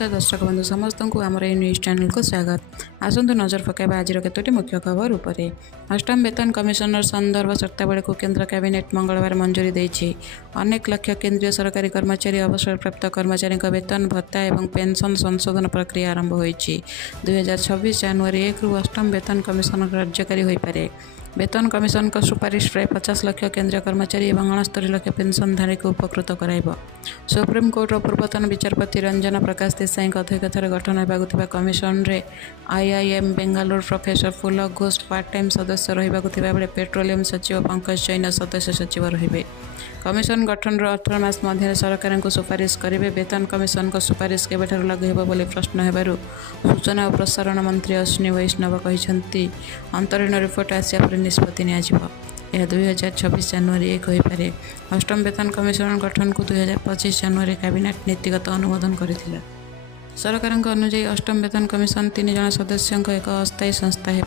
नमस्कार दर्शक बंधु समस्त को आमर ये न्यूज चैनल को स्वागत। आसतु नजर पकाइबा आज केतोटी मुख्य खबर उपरे। अष्टम वेतन कमिशनर संदर्भ शर्तावली को केंद्र कैबिनेट मंगलवार मंजूरी देछि। अनेक लक्ष केंद्रीय सरकारी कर्मचारी अवसरप्राप्त कर्मचारी वेतन भत्ता और पेंशन संशोधन प्रक्रिया आरंभ होइछि। 2026 जनवरी 1 रु अष्टम वेतन कमिशन कार्यकारी हो पारे। वेतन कमिशन का सुपारिश प्राय 50 लाख केंद्रीय कर्मचारी और 69 लाख पेंशनधारी को उपकृत कराइब। सुप्रीमकोर्टर पूर्वतन विचारपति रंजन प्रकाश देसाई अध्यक्षतार गठन होगा कमिशन रे आईआईएम बेंगालुरु प्रोफेसर फुलक घोष पार्ट टाइम सदस्य रहा पेट्रोलियम सचिव पंकज जैन सदस्य सचिव रे। कमिशन गठन 18 मास मध्य सरकार को सुपारिश करेंगे। वेतन कमिशन को सुपारिश केबेठारु लागू होब बोली प्रश्न हेबारु सूचना और प्रसारण मंत्री अश्विनी वैष्णव कहते अंतरीण रिपोर्ट आसिया पर निष्पत्ति नियाजिब। यह 2026 जनवरी 1 हो पारे। अष्टम वेतन कमिशन गठन को 2025 जनवरी कैबिनेट नीतिगत अनुमोदन करथिला। सरकार अनुଯାयी अष्टम वेतन कमिशन 3 जन सदस्यों एक अस्थायी संस्था है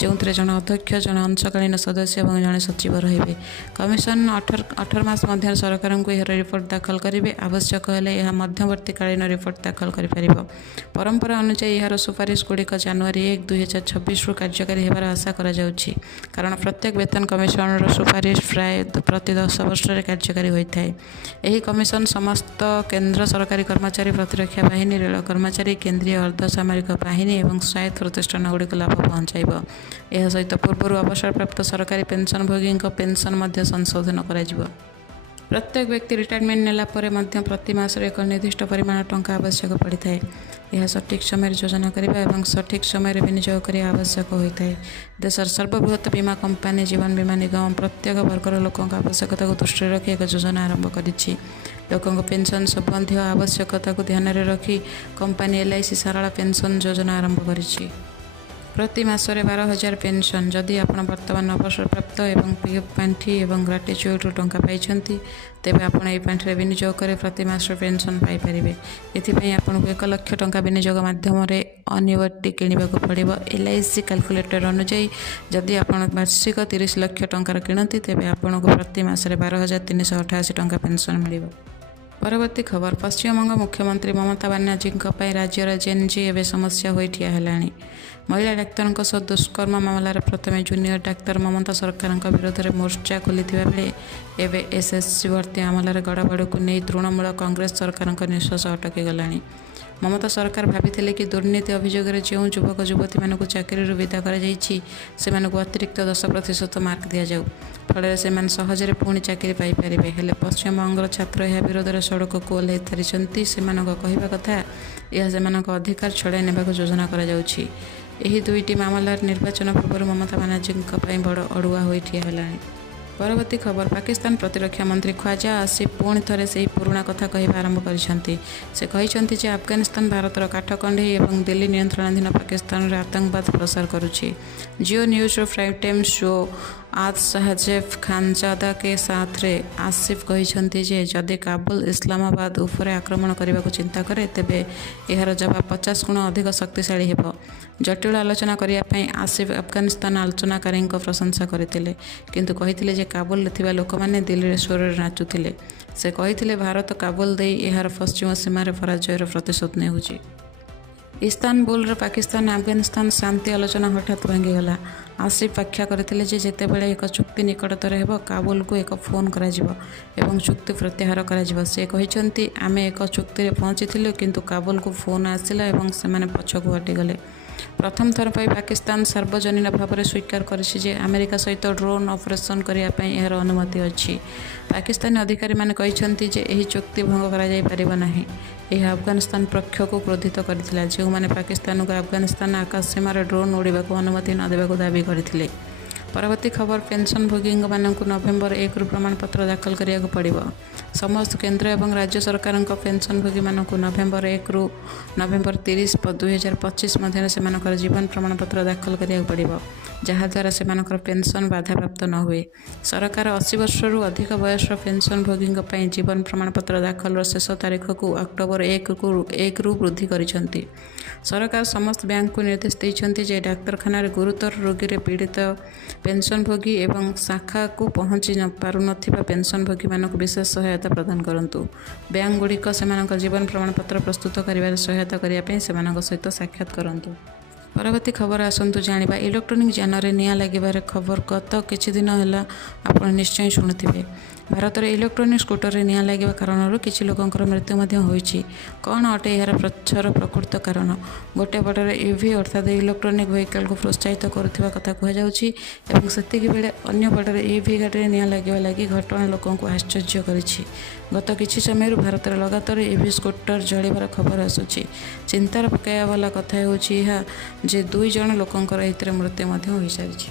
जो जन अध्यक्ष जन अंशकालीन सदस्य और जन सचिव रे। कमिशन 18 मास मध्य सरकार को यह रिपोर्ट दाखल करेंगे। आवश्यक हेले यह मध्यवर्तीकालीन रिपोर्ट दाखल कर परंपरा अनुଯାयी यार सुपारिश गुड़िक जनवरी 1 2026 रु कार्यकारी होबार आशा करा जाउछि। कारण प्रत्येक वेतन कमिशन सुपारिश प्राय प्रति 10 वर्ष कार्यकारी होता है। यही कमिशन समस्त केंद्र सरकारी कर्मचारी प्रतिरक्षा बाहिनी रेल कर्मचारी केंद्रीय अर्धसामरिक बाहिनी और स्वायत्त प्रतिष्ठान गुड़िक लाभ पहुँचाइब। यह सहित पूर्व अवसरप्राप्त सरकारी पेंशनभोगी पेंशन मध्य संशोधन कर प्रत्येक व्यक्ति रिटायरमेंट नेला परे मध्य प्रति मास एक निर्दिष्ट परिमाण टंका आवश्यक पड़ता है। यह सठिक समय योजना करने और सठिक समय विनियोग करने आवश्यक होता है। देशर सर्वबृहत बीमा कंपानी जीवन बीमा निगम प्रत्येक वर्गर लोकों आवश्यकता को दृष्टि रखी एक योजना आरंभ करिछि। लोकों पेंशन संबंधी आवश्यकता को ध्यान में रखी कंपानी LIC सारला पेंशन योजना आरंभ करिछि। प्रति मासरे 12,000 पेंशन जदि आप बर्तमान अवसरप्राप्त एवं PF पांठी और ग्राटिट्यूड टंका पाई तेबे आपण यह पांठि विनियोग कर प्रति मास पेंशन पाइपर। एथिपाई आपको 1 लाख टंका विनियोग माध्यम अन्युटी किणवाक पड़ो। LIC कैलकुलेटर अनुଯାयी जदि आप वार्षिक 30 लाख टंकार किणती तेबे आपको प्रति मासरे 12,388 टंका पेंशन मिल। परवर्ती खबर पश्चिमबंग मुख्यमंत्री ममता बनर्जी राज्यर जेएनजी एवं समस्या हो ठिया हेलाणी। महिला डाक्तरों सह दुष्कर्म मामलार प्रथम जूनियर डाक्तर ममता सरकार विरोध में मोर्चा खोली बेले एवं SSC भर्ती मामलार गड़बड़ को नहीं तृणमूल कांग्रेस सरकार निश्वास अटकी गलानी। ममता सरकार भाभी कि दुर्नीति अभियोग जो युवक युवती मानक चाकरी विदा कर अतिरिक्त 10% मार्क दि जाऊ फल से सहजरे पुणी चाकरी पाइपर। हेले पश्चिमबंग छात्र यह विरोध में सड़क को ओह्लाई सारी से कहवा कथा यह से अधिकार छड़ाई ने योजना कर दुईटी मामलार निर्वाचन पूर्व ममता बनर्जी बड़ अड़ुआ हो ठिया हेलाणी। परवर्ती खबर पाकिस्तान प्रतिरक्षा मंत्री ख्वाजा आसिफ पुणी थे से पुराणा कथा कहवा आरंभ कर अफगानिस्तान भारतर काठकंडे और दिल्ली नियंत्रणाधीन पाकिस्तान में आतंकवाद प्रसार करुच्ची। जियो न्यूज प्राइम टाइम शो आज शाहजेफ खानजादा के साथ रे आसिफ कहते जदि काबुल इस्लामाबाद उपरे आक्रमण करने को चिंता करे तेबे यार जवाब 50 गुण अधिक शक्तिशाली हो। जटिल आलोचना करने आसिफ अफगानिस्तान आलोचनाकारी प्रशंसा करते किंतु कहते काबुल थिबा लोक माने दिल्ली स्वर नाचुथिले। से कहते भारत काबुल दे यार पश्चिम सीमार पराजयर प्रतिशोध नेउछि। इस्तानबुल पाकिस्तान अफगानिस्तान शांति आलोचना हठात भांगीगला। आसिफ व्याख्या करते जितेबाला एक चुक्ति निकटतर हो काबुल को एक फोन करा चुक्ति प्रत्याहार करा। से कहते आमे एक चुक्ति पहुँची किंतु काबुल को फोन आसला और से पछकू हटिगले। प्रथम थर पर पाकिस्तान सार्वजनीन भाव में स्वीकार करिछि अमेरिका सहित ड्रोन ऑपरेशन करने यार अनुमति अच्छी। पाकिस्तानी अधिकारी माने कहते यह चुक्ति भंग कर यह अफगानिस्तान पक्ष को क्रोधित करथिला जो माने पाकिस्तान को अफगानिस्तान आकाश सीमार ड्रोन उड़ाक अनुमति न देवाक दाबी करथिले। परवर्ती खबर पेंशनभोगी मानक नवेम्बर 1 रु प्रमाणपत्र दाखल करिया पड़िबो। समस्त केंद्र और राज्य सरकार पेंशनभोगी मानक नवेम्बर 1 रु नवेम्बर 30 2025 मध्य से जीवन प्रमाणपत्र दाखल करिया पड़िबो जहाद्वारा से पेंशन बाधाप्राप्त न हुए। सरकार 80 वर्ष रु अधिक बयस पेंशनभोगी जीवन प्रमाणपत्र दाखल शेष तारीख को अक्टोबर 1 रु वृद्धि करिसेंती। सरकार समस्त बैंक को निर्देश देइछन्ती जे डाक्तरखाना गुरुतर रोगी पीड़ित ପେନ୍ସନଭୋଗୀ ଏବଂ ଶାଖାକୁ ପହଞ୍ଚି ପାରୁନଥିବା ପେନ୍ସନଭୋଗୀମାନଙ୍କୁ ବିଶେଷ ସହାୟତା ପ୍ରଦାନ କରନ୍ତୁ। ବ୍ୟାଙ୍କଗୁଡ଼ିକ ସେମାନଙ୍କ ଜୀବନ ପ୍ରମାଣପତ୍ର ପ୍ରସ୍ତୁତ କରିବାରେ ସହାୟତା କରିବା ପାଇଁ ସେମାନଙ୍କ ସହିତ ସାକ୍ଷାତ କରନ୍ତୁ। ପରବର୍ତ୍ତୀ ଖବର ଆସନ୍ତୁ ଜାଣିବା। ଇଲେକ୍ଟ୍ରୋନିକ୍ ଯାନରେ ନିଆଁ ଲାଗିବାର ଖବର ଗତ କିଛି ଦିନ ହେଲା ଆପଣ ନିଶ୍ଚୟ ଶୁଣୁଥିବେ। ଭାରତରେ ଇଲେକ୍ଟ୍ରୋନିକ୍ ସ୍କୁଟରରେ ନିଆଁ ଲାଗିବା କାରଣରୁ କିଛି ଲୋକଙ୍କର ମୃତ୍ୟୁ ମଧ୍ୟ ହୋଇଛି। କ'ଣ ଅଟେ ଏହାର ପଛର ପ୍ରକୃତ କାରଣ? ଗୋଟିଏ ପଟରେ ଇଭି ଅର୍ଥାତ୍ ଇଲେକ୍ଟ୍ରୋନିକ୍ ଭେହିକଲକୁ ପ୍ରୋତ୍ସାହିତ କରୁଥିବା କଥା କୁହାଯାଉଛି ଏବଂ ସେତିକିବେଳେ ଅନ୍ୟ ପଟରେ ଇଭି ଗାଡ଼ିରେ ନିଆଁ ଲାଗିବା ଲାଗି ଘଟଣା ଲୋକଙ୍କୁ ଆଶ୍ଚର୍ଯ୍ୟ କରିଛି। ଗତ କିଛି ସମୟରୁ ଭାରତରେ ଲଗାତାର ଇଭି ସ୍କୁଟର ଜଳିବାର ଖବର ଆସୁଛି। ଚିନ୍ତାର ପକାଇବା ବାଲା କଥା ହେଉଛି ଏହା ଯେ 2 ଜଣ ଲୋକଙ୍କର ଏଥିରେ ମୃତ୍ୟୁ ମଧ୍ୟ ହୋଇସାରିଛି।